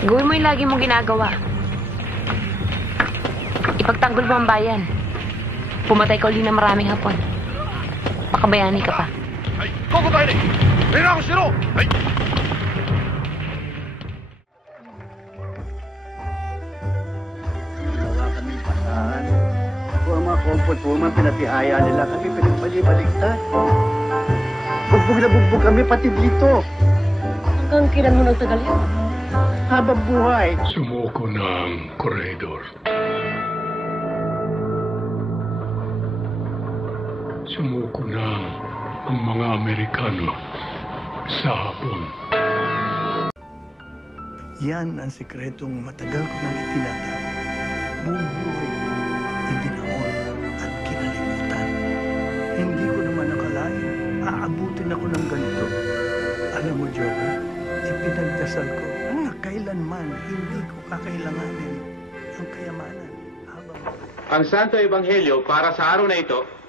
Gawin mo yung lagi mong ginagawa. Ipagtanggol mo ang bayan. Pumatay ka uli ng maraming Hapon. Makabayani ka pa. Ay, Kokobayan! May na ako siro! Ay! Wala kaming pasahan. Kung ang mga kompot po, mga pinatihaya nila kami pinagbali-baligtad. Bugbog na bugbog kami pati dito. Hanggang kailan mo nagtagal yun? Habang buhay. Sumuko na ang koridor. Sumuko na ang mga Amerikano sa Hapon. Yan ang sikretong matagal ko nang itinatago. Buong buhay ko, ibinaon at kinalimutan. Hindi ko naman nakalain, aabutin ako ng ganito. Alam mo, Joker, ipinagdasal ko na kailanman hindi ko kakailanganin ang kayamanan habang... Ang Santo Ebanghelyo para sa araw na ito